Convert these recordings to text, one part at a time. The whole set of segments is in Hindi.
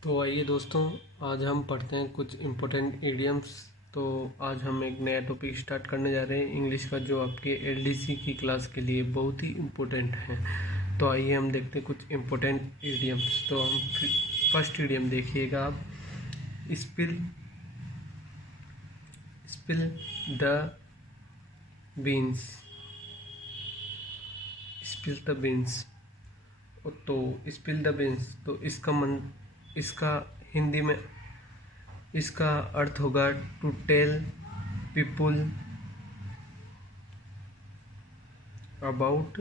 तो आइए दोस्तों, आज हम पढ़ते हैं कुछ इम्पोर्टेंट इडियम्स। तो आज हम एक नया टॉपिक स्टार्ट करने जा रहे हैं इंग्लिश का, जो आपके एलडीसी की क्लास के लिए बहुत ही इम्पोर्टेंट है। तो आइए हम देखते हैं कुछ इम्पोर्टेंट इडियम्स। तो हम फर्स्ट इडियम देखिएगा आप। Spill spill the beans. Spill the beans. तो स्पिल द बीन्स, तो इसका हिंदी में इसका अर्थ होगा to tell people about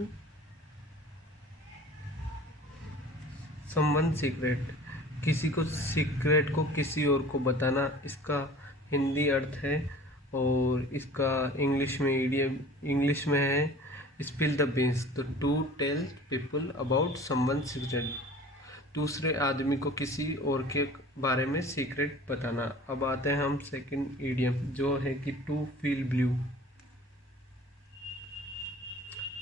someone secret. किसी को सीक्रेट को किसी और को बताना, इसका हिंदी अर्थ है। और इसका इंग्लिश में है स्पिल द बीन्स, तो to tell people about someone secret. दूसरे आदमी को किसी और के बारे में सीक्रेट बताना। अब आते हैं हम सेकंड इडियम, जो है कि to feel blue.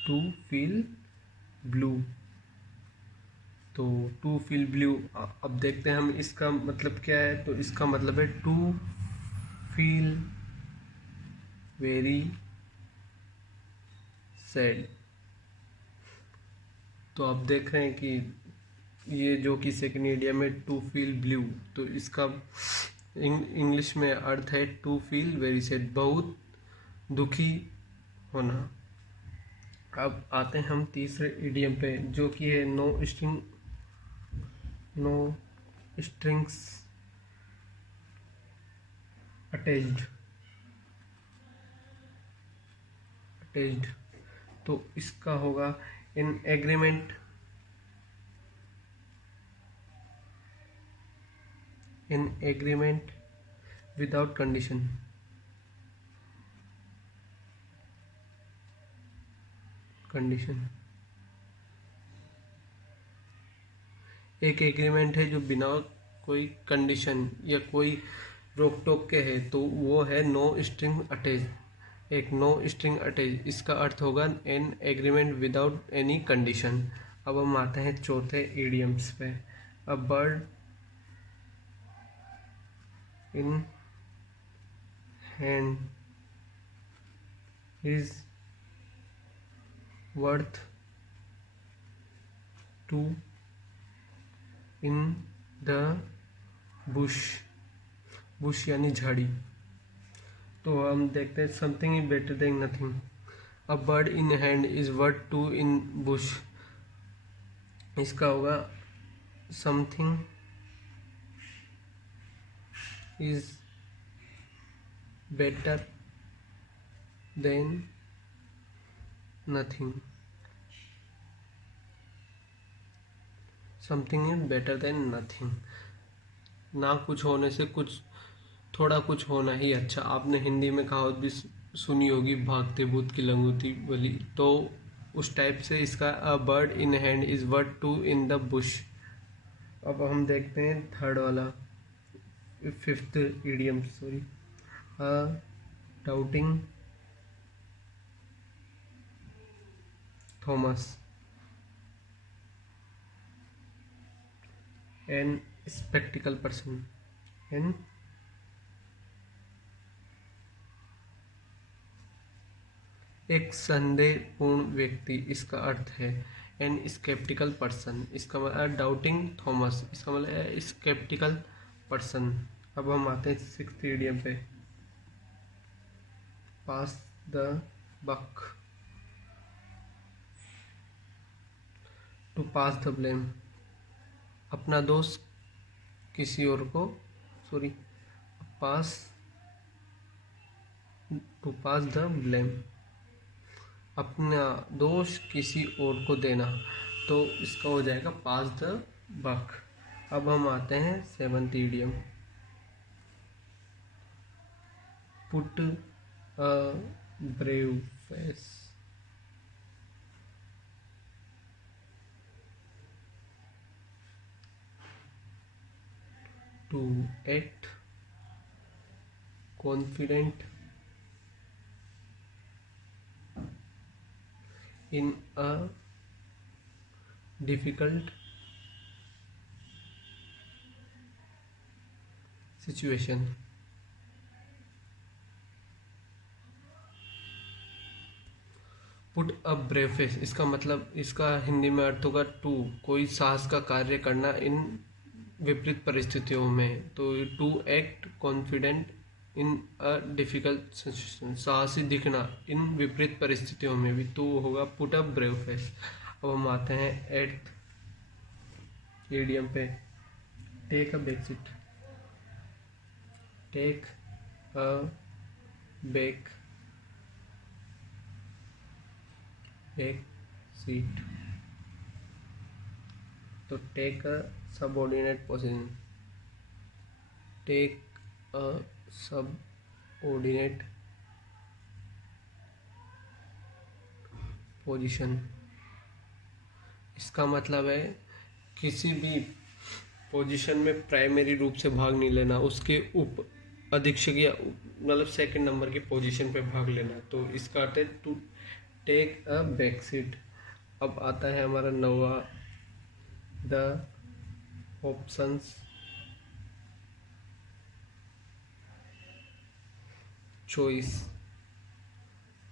To feel blue, to टू फील ब्लू। अब देखते हैं हम इसका मतलब क्या है। तो इसका मतलब है टू फील वेरी सैड। तो आप देख रहे हैं कि ये जो कि सेकेंड इडियम में टू फील ब्लू, तो इसका इंग्लिश में अर्थ है टू फील वेरी सैड, बहुत दुखी होना। अब आते हैं हम तीसरे इडियम पे, जो कि है नो स्ट्रिंग्स अटैच्ड। तो इसका होगा इन एग्रीमेंट विदाउट कंडीशन। एक एग्रीमेंट है जो बिना कोई कंडीशन या कोई रोक टोक के है, तो वो है नो स्ट्रिंग अटैच। एक नो स्ट्रिंग अटैच, इसका अर्थ होगा an agreement without any condition. अब हम आते हैं चौथे इडियम्स पे। A bird in hand is worth two in the bush. Bush यानी झाड़ी। तो हम देखते हैं something is better than nothing. A bird in hand is worth two in bush. इसका होगा something is better than nothing. Something is better than nothing. ना कुछ होने से कुछ थोड़ा कुछ होना ही अच्छा। आपने हिंदी में कहावत भी सुनी होगी, भागते भूत की लंगोटी बोली। तो उस टाइप से इसका a bird in hand is worth two in the bush. अब हम देखते हैं थर्ड वाला, fifth idiom, sorry. A doubting Thomas an sceptical person. An एक संदेहपूर्ण व्यक्ति, इसका अर्थ है एन स्केप्टिकल पर्सन। इसका मतलब डाउटिंग थॉमस, इसका मतलब है स्केप्टिकल पर्सन। अब हम आते हैं सिक्स्थ इडियम पे, pass the buck. To pass the blame, अपना दोष किसी और को, sorry, pass to pass the blame, अपना दोष किसी और को देना। तो इसका हो जाएगा पास द बक। अब हम आते हैं seventh idiom, put a brave face. To act confident in a difficult situation. Put a brave face, इसका मतलब, इसका हिंदी में अर्थ होगा टू, कोई साहस का कार्य करना इन विपरीत परिस्थितियों में। तो to act confident in a difficult situation, साहसी दिखना इन विपरीत परिस्थितियों में भी तो होगा पुट अ ब्रेव फेस। अब हम आते हैं एट्थ इडियम पे, take a back seat. Take a back seat, तो take a subordinate position, take a subordinate position, इसका मतलब है किसी भी पोजीशन में प्राइमरी रूप से भाग नहीं लेना, उसके उप अधीक्षक या मतलब सेकंड नंबर की पोजीशन पे भाग लेना। तो इसका अर्थ है to take a back seat. अब आता है हमारा नौवा, the options choice.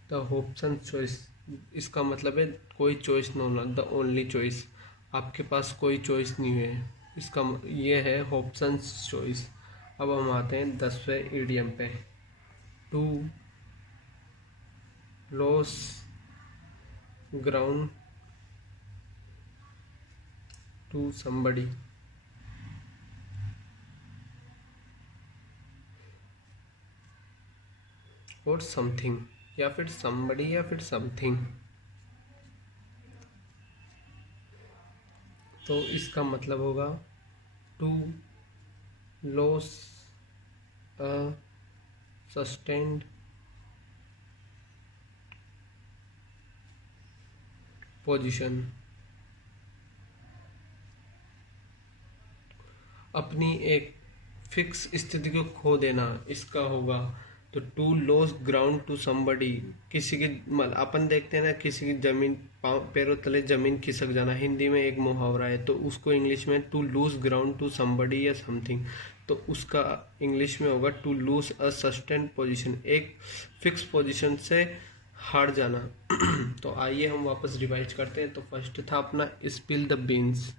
The option choice, इसका मतलब है कोई चॉइस न होना, द ओनली चॉइस, आपके पास कोई चॉइस नहीं है, इसका ये है ऑप्शन चॉइस। अब हम आते हैं 10वें इडियम पे, to loss ground to somebody. और समथिंग, या फिर somebody या फिर समथिंग। तो इसका मतलब होगा to loss a sustained position, अपनी एक फिक्स स्थिति को खो देना, इसका होगा। तो to loss ground to somebody, किसी की मतलब अपन देखते हैं ना, किसी की जमीन पाँव पैरों तले जमीन खिसक जाना, हिंदी में एक मुहावरा है, तो उसको इंग्लिश में to lose ground to somebody या समथिंग, तो उसका इंग्लिश में होगा to lose a sustained position, एक फिक्स पोजीशन से हार जाना। तो आइए हम वापस रिवाइज करते हैं। तो फर्स्ट था अपना spill the beans,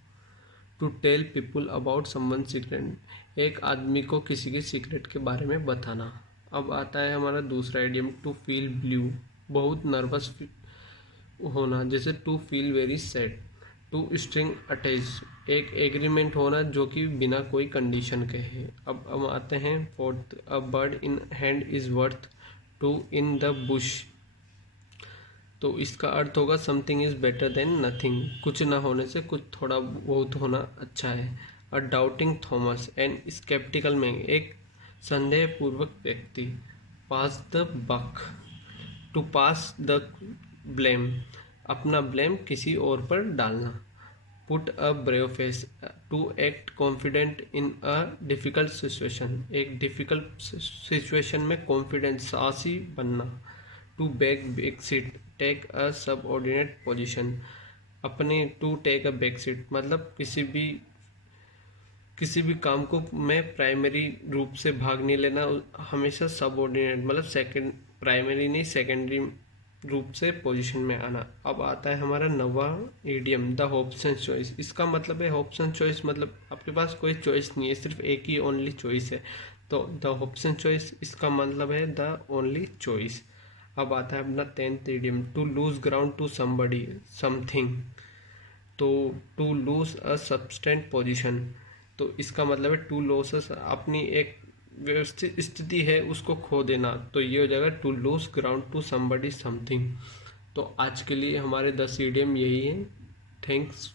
to tell people about someone secret, एक आदमी को किसी के सीक्रेट के बारे में बताना। अब आता है हमारा दूसरा आइडियम, टू फील ब्लू, बहुत नर्वस होना, जैसे to feel very sad. To string attach, एक एग्रीमेंट होना जो कि बिना कोई कंडीशन के है। अब हम आते हैं fourth, a bird in hand is worth two in the bush, तो इसका अर्थ होगा something is better than nothing, कुछ ना होने से कुछ थोड़ा बहुत होना अच्छा है। A doubting Thomas and sceptical man, एक संदेहपूर्वक व्यक्ति। Pass the buck, to pass the blame, अपना ब्लेम किसी और पर डालना। Put a brave face, to act confident in a difficult situation, एक डिफिकल्ट सिचुएशन में कॉन्फिडेंट साहसी बनना। To back seat, take a subordinate position, अपने to take a back seat मतलब किसी भी काम को मैं प्राइमरी रूप से भाग नहीं लेना, हमेशा सबऑर्डिनेट मतलब सेकंड, प्राइमरी नहीं सेकेंडरी रूप से पोजीशन में आना। अब आता है हमारा नवा इडियम, द ऑप्शन चॉइस, इसका मतलब है ऑप्शन चॉइस मतलब आपके पास कोई चॉइस नहीं है, सिर्फ एक ही ओनली चॉइस है। तो द ऑप्शन चॉइस इसका मतलब है द ओनली चॉइस। अब आता है अपना 10th idiom, to lose ground to somebody something, तो to lose a sustained position, तो इसका मतलब है टू लॉसेस, अपनी एक व्यवस्थित स्थिति है उसको खो देना, तो ये हो जाएगा to lose ground to somebody something. तो आज के लिए हमारे 10 इडियम यही हैं। थैंक्स